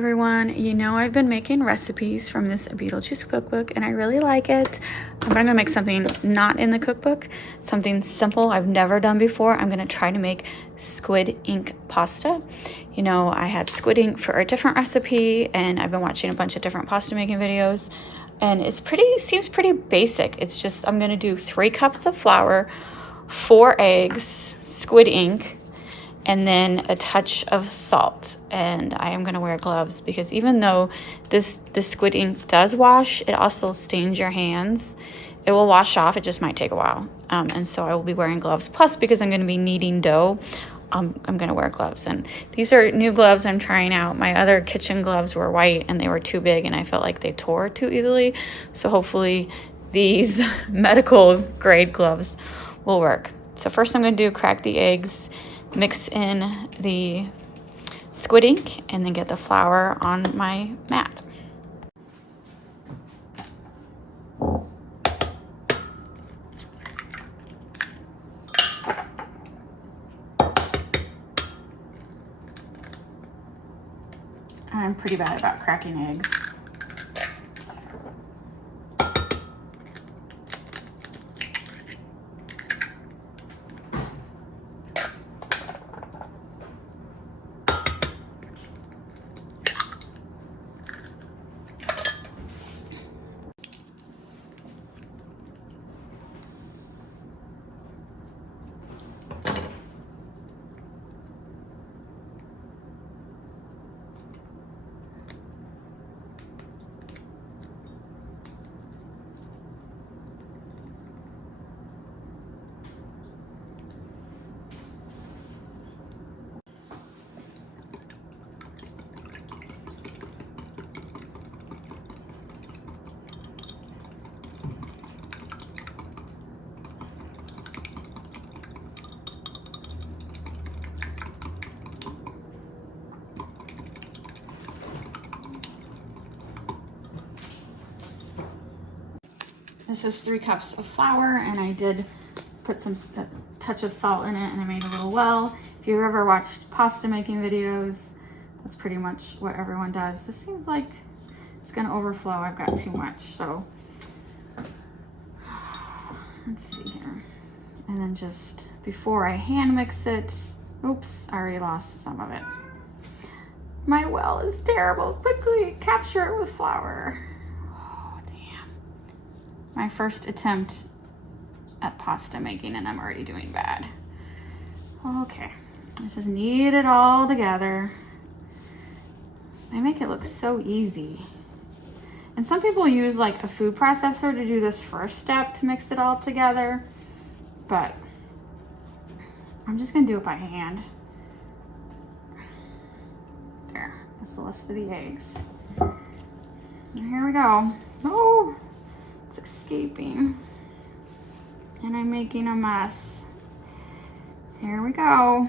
everyone. You know, I've been making recipes from this Beetlejuice cookbook and I really like it. But I'm gonna make something not in the cookbook, something simple I've never done before. I'm gonna try to make squid ink pasta. You know, I had squid ink for a different recipe and I've been watching a bunch of different pasta making videos and seems pretty basic. It's just, I'm gonna do 3 cups of flour, 4 eggs, squid ink, and then a touch of salt. And I am gonna wear gloves because even though this squid ink does wash, it also stains your hands. It will wash off, it just might take a while. And so I will be wearing gloves. Plus, because I'm gonna be kneading dough, I'm gonna wear gloves. And these are new gloves I'm trying out. My other kitchen gloves were white and they were too big and I felt like they tore too easily. So hopefully these medical grade gloves will work. So first I'm gonna do crack the eggs, mix in the squid ink, and then get the flour on my mat. I'm pretty bad about cracking eggs. This is 3 cups of flour, and I did put a touch of salt in it, and I made a little well. If you've ever watched pasta making videos, that's pretty much what everyone does. This seems like it's gonna overflow. I've got too much, so let's see here. And then just before I hand mix it, oops, I already lost some of it. My well is terrible. Quickly capture it with flour. My first attempt at pasta making and I'm already doing bad. Okay, let's just knead it all together. They make it look so easy. And some people use like a food processor to do this first step to mix it all together, but I'm just gonna do it by hand. There, that's the list of the eggs. And here we go. Oh! It's escaping and I'm making a mess. Here we go.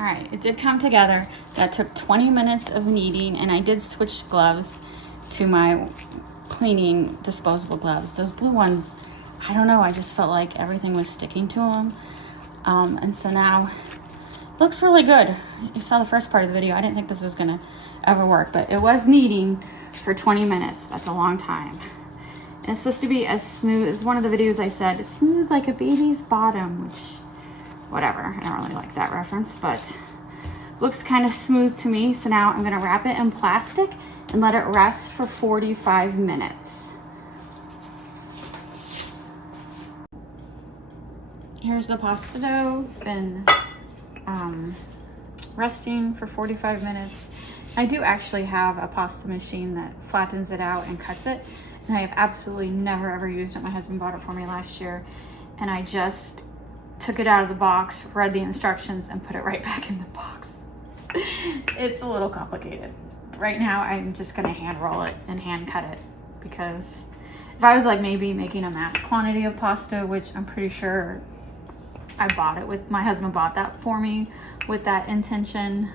All right, it did come together. That took 20 minutes of kneading, and I did switch gloves to my cleaning disposable gloves. Those blue ones, I don't know, I just felt like everything was sticking to them. And so now it looks really good. You saw the first part of the video. I didn't think this was gonna ever work, but it was kneading for 20 minutes. That's a long time. And it's supposed to be as smooth as one of the videos I said, smooth like a baby's bottom, which whatever, I don't really like that reference, but looks kind of smooth to me. So now I'm gonna wrap it in plastic and let it rest for 45 minutes. Here's the pasta dough, been resting for 45 minutes. I do actually have a pasta machine that flattens it out and cuts it, and I have absolutely never ever used it. My husband bought it for me last year, and I just took it out of the box, read the instructions, and put it right back in the box. It's a little complicated. Right now, I'm just gonna hand roll it and hand cut it because if I was like maybe making a mass quantity of pasta, which I'm pretty sure I bought it with, my husband bought that for me with that intention.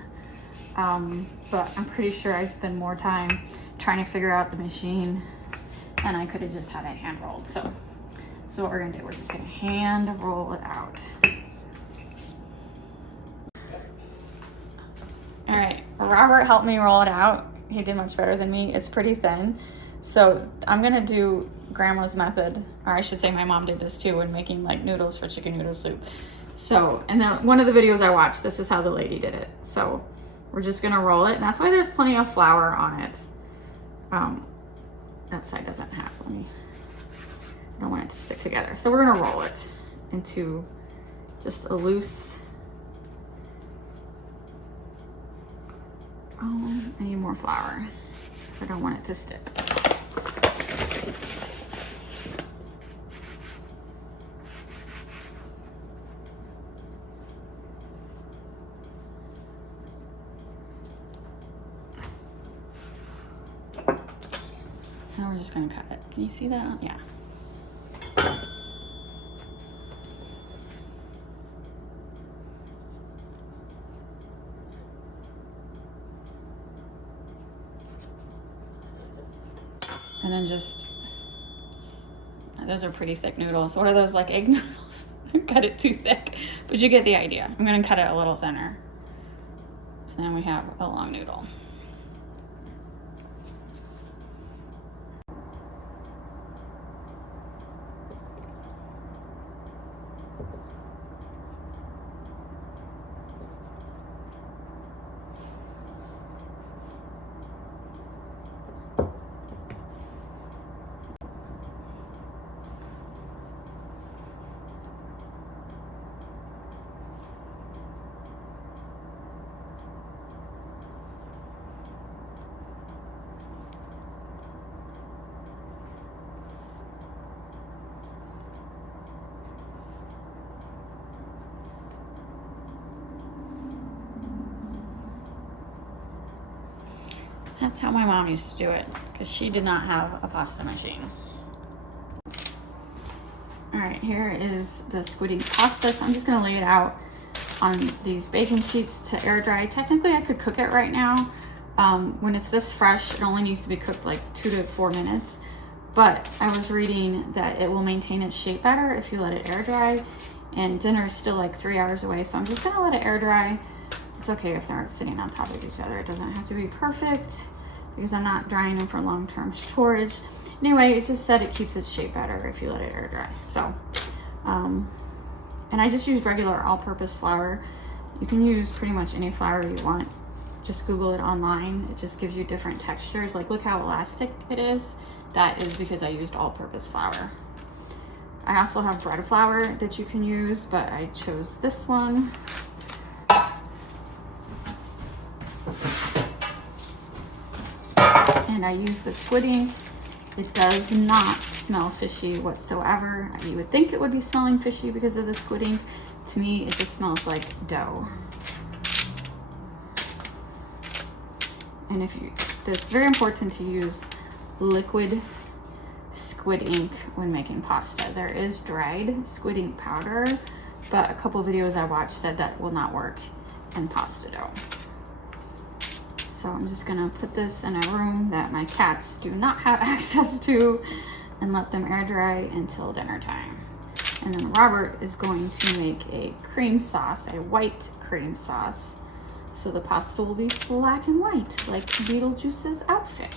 But I'm pretty sure I spend more time trying to figure out the machine and I could have just had it hand rolled. So what we're gonna do, we're just gonna hand roll it out. All right, Robert helped me roll it out. He did much better than me. It's pretty thin. So I'm gonna do grandma's method, or I should say my mom did this too when making like noodles for chicken noodle soup. So, and then one of the videos I watched, this is how the lady did it. So we're just gonna roll it, and that's why there's plenty of flour on it. That side doesn't have any. I don't want it to stick together. So we're gonna roll it into just a loose, I need more flour because I don't want it to stick. Now we're just gonna cut it. Can you see that? Yeah. And then just, those are pretty thick noodles. What are those, like egg noodles? Cut it too thick, but you get the idea. I'm gonna cut it a little thinner. And then we have a long noodle. That's how my mom used to do it, because she did not have a pasta machine. All right, here is the squid pasta. So I'm just gonna lay it out on these baking sheets to air dry. Technically, I could cook it right now. When it's this fresh, it only needs to be cooked like 2 to 4 minutes. But I was reading that it will maintain its shape better if you let it air dry. And dinner is still like 3 hours away, so I'm just gonna let it air dry. It's okay if they're sitting on top of each other. It doesn't have to be perfect because I'm not drying them for long-term storage. Anyway, it just said it keeps its shape better if you let it air dry. So, and I just used regular all-purpose flour. You can use pretty much any flour you want. Just Google it online. It just gives you different textures. Like, look how elastic it is. That is because I used all-purpose flour. I also have bread flour that you can use, but I chose this one. And I use the Squid ink. It does not smell fishy whatsoever. You would think it would be smelling fishy because of the Squid ink. To me, it just smells like dough. And it's very important to use liquid squid ink when making pasta. There is dried squid ink powder, but a couple videos I watched said that will not work in pasta dough. So I'm just gonna put this in a room that my cats do not have access to and let them air dry until dinner time. And then Robert is going to make a cream sauce, a white cream sauce. So the pasta will be black and white, like Beetlejuice's outfit.